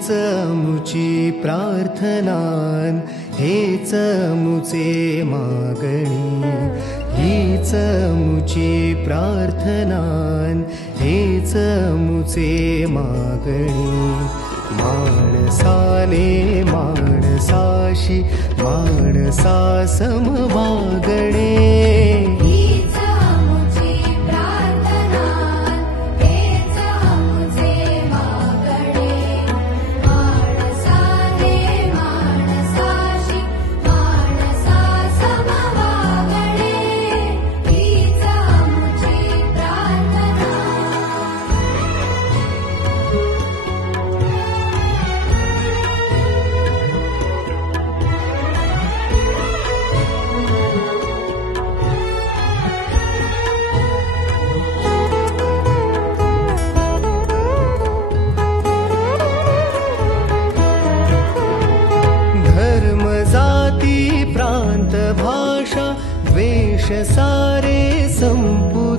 हेच अमुची प्रार्थनान, हेच अमुचे मागणी, हीच अमुची प्रार्थनान, हेच अमुचे मागणी. माणसाने माणसाशी माणसा सम वागणे, हीच अमुची प्रार्थना, हेच अमुचे मागणे. माणसाने माणसाशी माणसा सम वागणे, हीच अमुची प्रार्थना. धर्म जाती प्रांत भाषा द्वेष सारे संपू